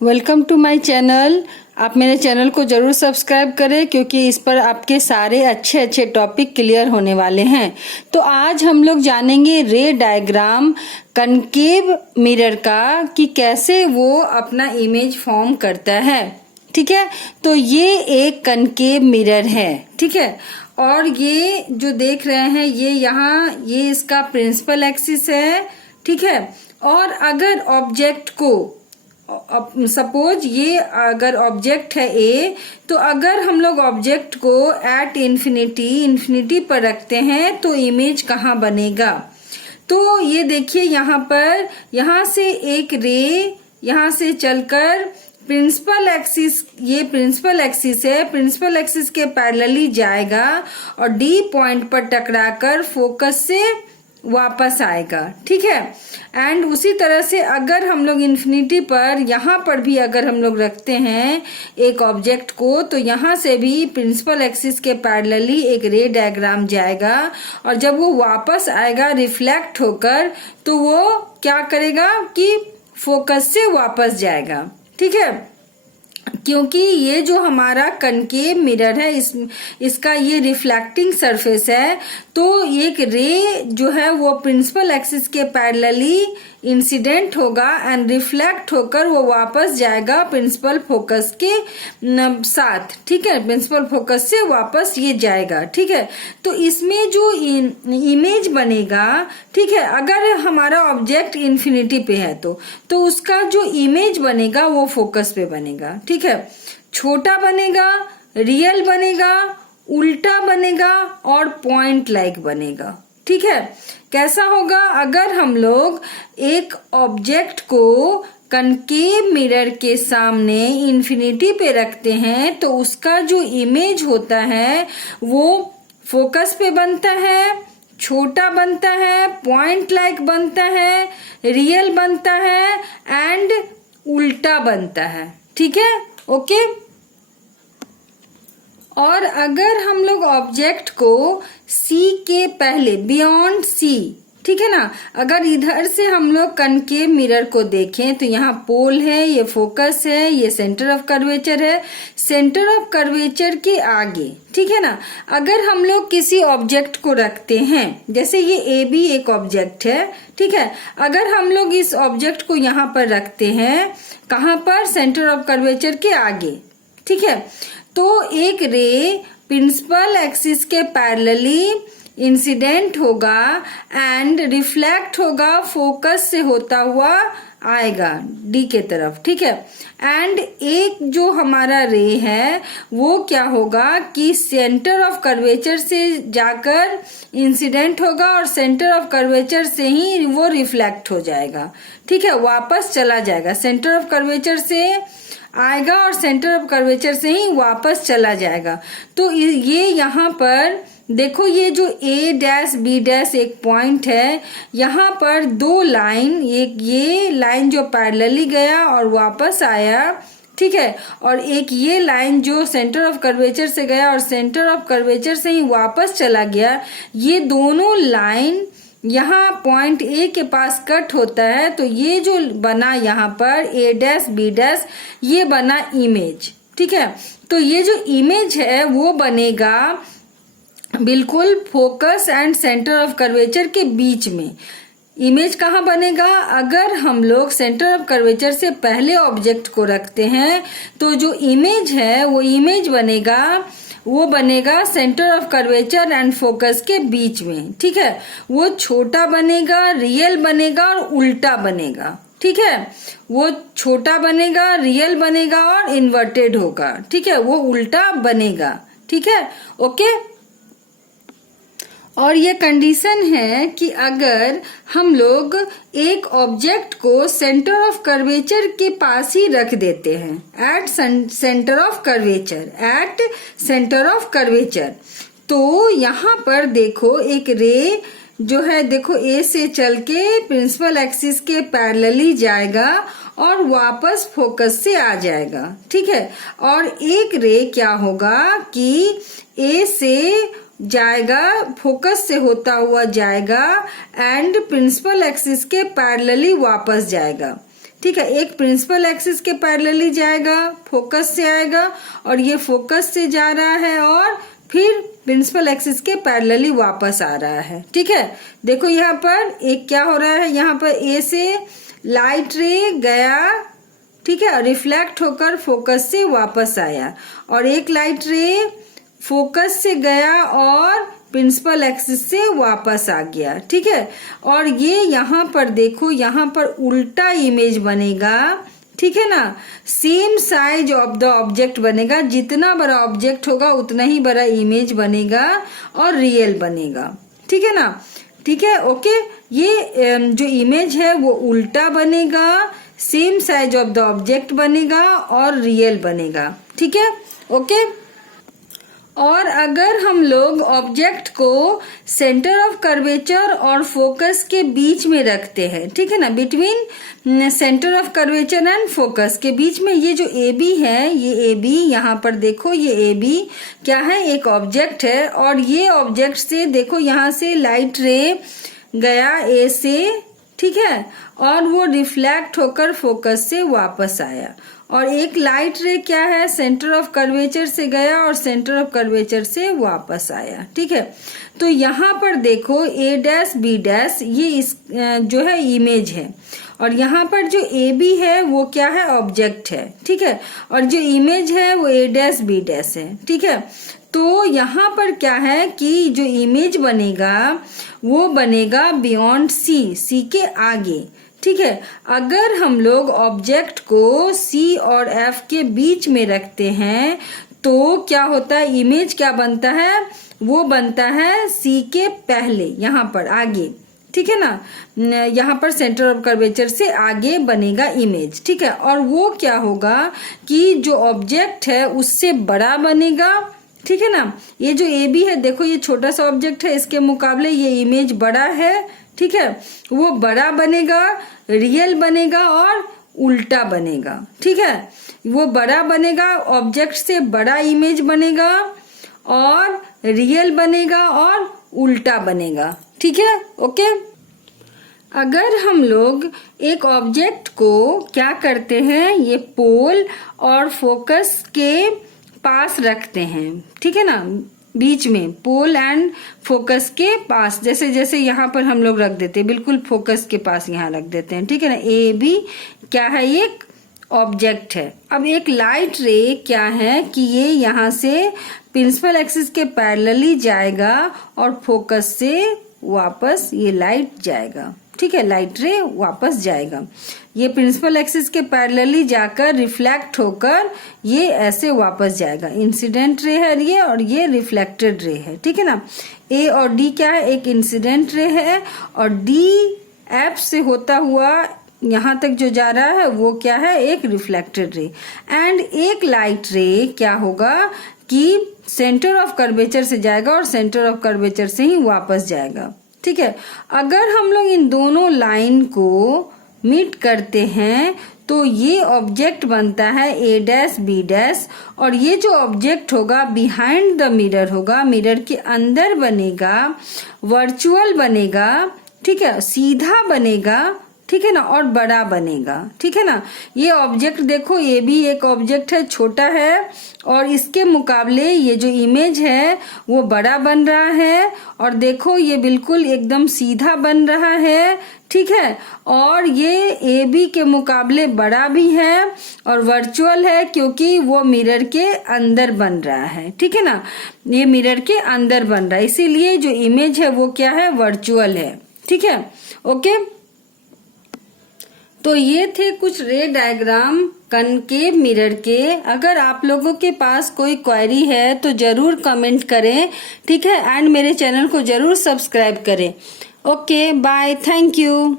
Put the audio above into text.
Welcome to my channel. आप मेरे channel को जरूर सब्सक्राइब करें क्योंकि इस पर आपके सारे अच्छे अच्छे टॉपिक क्लियर होने वाले हैं। तो आज हम लोग जानेंगे रे डायग्राम कनकेव मिरर का कि कैसे वो अपना इमेज फॉर्म करता है। ठीक है, तो ये एक कनकेव मिरर है। ठीक है, और ये जो देख रहे हैं ये इसका प्रिंसिपल एक्सिस है। ठीक है, और अगर ऑब्जेक्ट को सपोज ये अगर ऑब्जेक्ट है ए, तो अगर हम लोग ऑब्जेक्ट को एट इन्फिनिटी पर रखते हैं तो इमेज कहाँ बनेगा। तो ये देखिए यहाँ से एक रे यहाँ से चलकर प्रिंसिपल एक्सिस, ये प्रिंसिपल एक्सिस है, प्रिंसिपल एक्सिस के पैरेलली जाएगा और डी पॉइंट पर टकराकर फोकस से वापस आएगा। ठीक है, एंड उसी तरह से अगर हम लोग इन्फिनिटी पर यहाँ पर भी अगर हम लोग रखते हैं एक ऑब्जेक्ट को, तो यहाँ से भी प्रिंसिपल एक्सिस के पैरेलली एक रे डायग्राम जाएगा और जब वो वापस आएगा रिफ्लेक्ट होकर, तो वो क्या करेगा कि फोकस से वापस जाएगा। ठीक है, क्योंकि ये जो हमारा कनकेव मिरर है इसका ये रिफ्लेक्टिंग सरफेस है, तो एक रे जो है वो प्रिंसिपल एक्सिस के पैरेलली इंसिडेंट होगा एंड रिफ्लेक्ट होकर वो वापस जाएगा प्रिंसिपल फोकस के साथ। ठीक है, प्रिंसिपल फोकस से वापस ये जाएगा। ठीक है, तो इसमें जो इमेज बनेगा, ठीक है, अगर हमारा ऑब्जेक्ट इन्फिनिटी पे है तो उसका जो इमेज बनेगा वो फोकस पे बनेगा। ठीक है, छोटा बनेगा, रियल बनेगा, उल्टा बनेगा और पॉइंट लाइक बनेगा। ठीक है, कैसा होगा अगर हम लोग एक ऑब्जेक्ट को कनकेव मिरर के सामने इन्फिनिटी पे रखते हैं तो उसका जो इमेज होता है वो फोकस पे बनता है, छोटा बनता है, पॉइंट लाइक बनता है, रियल बनता है एंड उल्टा बनता है। ठीक है, ओके। और अगर हम लोग ऑब्जेक्ट को सी के पहले बियॉन्ड सी, ठीक है ना, अगर इधर से हम लोग कनकेव मिरर को देखें तो यहाँ पोल है, ये फोकस है, ये सेंटर ऑफ कर्वेचर है, सेंटर ऑफ कर्वेचर के आगे, ठीक है ना, अगर हम लोग किसी ऑब्जेक्ट को रखते हैं, जैसे ये ए बी एक ऑब्जेक्ट है, ठीक है, अगर हम लोग इस ऑब्जेक्ट को यहाँ पर रखते हैं, कहाँ पर, सेंटर ऑफ कर्वेचर के आगे, ठीक है, तो एक रे प्रिंसिपल एक्सिस के पैरेलली इंसिडेंट होगा एंड रिफ्लेक्ट होगा, फोकस से होता हुआ आएगा डी के तरफ। ठीक है, एंड एक जो हमारा रे है वो क्या होगा कि सेंटर ऑफ कर्वेचर से जाकर इंसिडेंट होगा और सेंटर ऑफ कर्वेचर से ही वो रिफ्लेक्ट हो जाएगा। ठीक है, वापस चला जाएगा, सेंटर ऑफ कर्वेचर से आएगा और सेंटर ऑफ कर्वेचर से ही वापस चला जाएगा। तो ये यहाँ पर देखो, ये जो ए डैश बी डैश एक पॉइंट है, यहाँ पर दो लाइन, एक ये लाइन जो पैरेलली गया और वापस आया, ठीक है, और एक ये लाइन जो सेंटर ऑफ कर्वेचर से गया और सेंटर ऑफ कर्वेचर से ही वापस चला गया, ये दोनों लाइन यहाँ पॉइंट ए के पास कट होता है, तो ये जो बना यहाँ पर ए डैश बी डैश, ये बना इमेज। ठीक है, तो ये जो इमेज है वो बनेगा बिल्कुल focus and centre of curvature के बीच में। इमेज कहाँ बनेगा, अगर हम लोग सेंटर ऑफ कर्वेचर से पहले ऑब्जेक्ट को रखते हैं तो जो इमेज है वो इमेज बनेगा centre of curvature and focus के बीच में। ठीक है, वो छोटा बनेगा, रियल बनेगा और उल्टा बनेगा। ठीक है, वो छोटा बनेगा, रियल बनेगा और इन्वर्टेड होगा। ठीक है, वो उल्टा बनेगा। ठीक है, ओके। और ये कंडीशन है कि अगर हम लोग एक ऑब्जेक्ट को सेंटर ऑफ कर्वेचर के पास ही रख देते हैं, एट सेंटर ऑफ कर्वेचर, तो यहाँ पर देखो एक रे जो है, देखो ए से चल के प्रिंसिपल एक्सिस के पैरेलली जाएगा और वापस फोकस से आ जाएगा। ठीक है, और एक रे क्या होगा कि ए से जाएगा, फोकस से होता हुआ जाएगा एंड प्रिंसिपल एक्सिस के पैरेलली वापस जाएगा। ठीक है। एक प्रिंसिपल एक्सिस के पैरेलली जाएगा, फोकस से आएगा, और ये फोकस से जा रहा है और फिर प्रिंसिपल एक्सिस के पैरेलली वापस आ रहा है। ठीक है, देखो यहाँ पर एक क्या हो रहा है, यहाँ पर ए से लाइट रे गया, ठीक है, रिफ्लेक्ट होकर फोकस से वापस आया, और एक लाइट रे फोकस से गया और प्रिंसिपल एक्सिस से वापस आ गया। ठीक है, और ये यहाँ पर देखो, यहाँ पर उल्टा इमेज बनेगा। ठीक है ना, same size of the object बनेगा, जितना बड़ा ऑब्जेक्ट होगा उतना ही बड़ा इमेज बनेगा और रियल बनेगा। ठीक है ना, ठीक है, ओके। ये जो इमेज है वो उल्टा बनेगा, same size of the object बनेगा और रियल बनेगा। ठीक है, ओके। और अगर हम लोग ऑब्जेक्ट को सेंटर ऑफ कर्वेचर और फोकस के बीच में रखते हैं, ठीक है ना, between centre of curvature and focus के बीच में, ये जो ए बी है, ये ए बी, यहाँ पर देखो ये ए बी क्या है, एक ऑब्जेक्ट है, और ये ऑब्जेक्ट से देखो यहाँ से लाइट रे गया ए से, ठीक है, और वो रिफ्लेक्ट होकर फोकस से वापस आया, और एक लाइट रे क्या है, सेंटर ऑफ कर्वेचर से गया और सेंटर ऑफ कर्वेचर से वापस आया। ठीक है, तो यहाँ पर देखो ए डैश बी डैश, ये इस जो है इमेज है, और यहाँ पर जो ए बी है वो क्या है, ऑब्जेक्ट है। ठीक है, और जो इमेज है वो ए डैश बी डैश है। ठीक है, तो यहाँ पर क्या है कि जो इमेज बनेगा वो बनेगा बियॉन्ड सी, सी के आगे। ठीक है, अगर हम लोग ऑब्जेक्ट को सी और एफ के बीच में रखते हैं तो क्या होता है, इमेज क्या बनता है, वो बनता है सी के पहले, यहाँ पर आगे। ठीक है ना, यहाँ पर सेंटर ऑफ कर्वेचर से आगे बनेगा इमेज। ठीक है, और वो क्या होगा कि जो ऑब्जेक्ट है उससे बड़ा बनेगा। ठीक है ना, ये जो ए बी है देखो, ये छोटा सा ऑब्जेक्ट है, इसके मुकाबले ये इमेज बड़ा है। ठीक है, वो बड़ा बनेगा, रियल बनेगा और उल्टा बनेगा। ठीक है, वो बड़ा बनेगा, ऑब्जेक्ट से बड़ा इमेज बनेगा और रियल बनेगा और उल्टा बनेगा। ठीक है, ओके। अगर हम लोग एक ऑब्जेक्ट को क्या करते हैं, ये पोल और फोकस के पास रखते हैं, ठीक है ना, बीच में पोल एंड फोकस के पास, जैसे जैसे यहाँ पर हम लोग रख देते हैं, बिल्कुल फोकस के पास यहाँ रख देते हैं। ठीक है ना, ए बी क्या है, एक ऑब्जेक्ट है। अब एक लाइट रे क्या है कि ये यहाँ से प्रिंसिपल एक्सिस के पैरेलली जाएगा और फोकस से वापस ये लाइट जाएगा। ठीक है, लाइट रे वापस जाएगा, ये प्रिंसिपल एक्सिस के पैरेलली जाकर रिफ्लेक्ट होकर ये ऐसे वापस जाएगा। इंसिडेंट रे है ये, और ये रिफ्लेक्टेड रे है। ठीक है ना, ए और डी क्या है, एक इंसिडेंट रे है, और डी एफ से होता हुआ यहाँ तक जो जा रहा है वो क्या है, एक रिफ्लेक्टेड रे। एंड एक लाइट रे क्या होगा कि सेंटर ऑफ कर्वेचर से जाएगा और सेंटर ऑफ कर्वेचर से ही वापस जाएगा। ठीक है, अगर हम लोग इन दोनों लाइन को मीट करते हैं तो ये ऑब्जेक्ट बनता है ए डैश बी डैश, और ये जो ऑब्जेक्ट होगा बिहाइंड द मिरर होगा, मिरर के अंदर बनेगा, वर्चुअल बनेगा। ठीक है, सीधा बनेगा। ठीक है ना, और बड़ा बनेगा। ठीक है ना, ये ऑब्जेक्ट देखो, ये भी एक ऑब्जेक्ट है, छोटा है, और इसके मुकाबले ये जो इमेज है वो बड़ा बन रहा है, और देखो ये बिल्कुल एकदम सीधा बन रहा है। ठीक है, और ये ए बी के मुकाबले बड़ा भी है और वर्चुअल है, क्योंकि वो मिरर के अंदर बन रहा है। ठीक है ना, ये मिरर के अंदर बन रहा है, इसीलिए जो इमेज है वो क्या है, वर्चुअल है। ठीक है, ओके। तो ये थे कुछ रे डायग्राम कनकेव मिरर के। अगर आप लोगों के पास कोई क्वेरी है तो जरूर कमेंट करें। ठीक है, एंड मेरे चैनल को जरूर सब्सक्राइब करें। Okay, bye, thank you.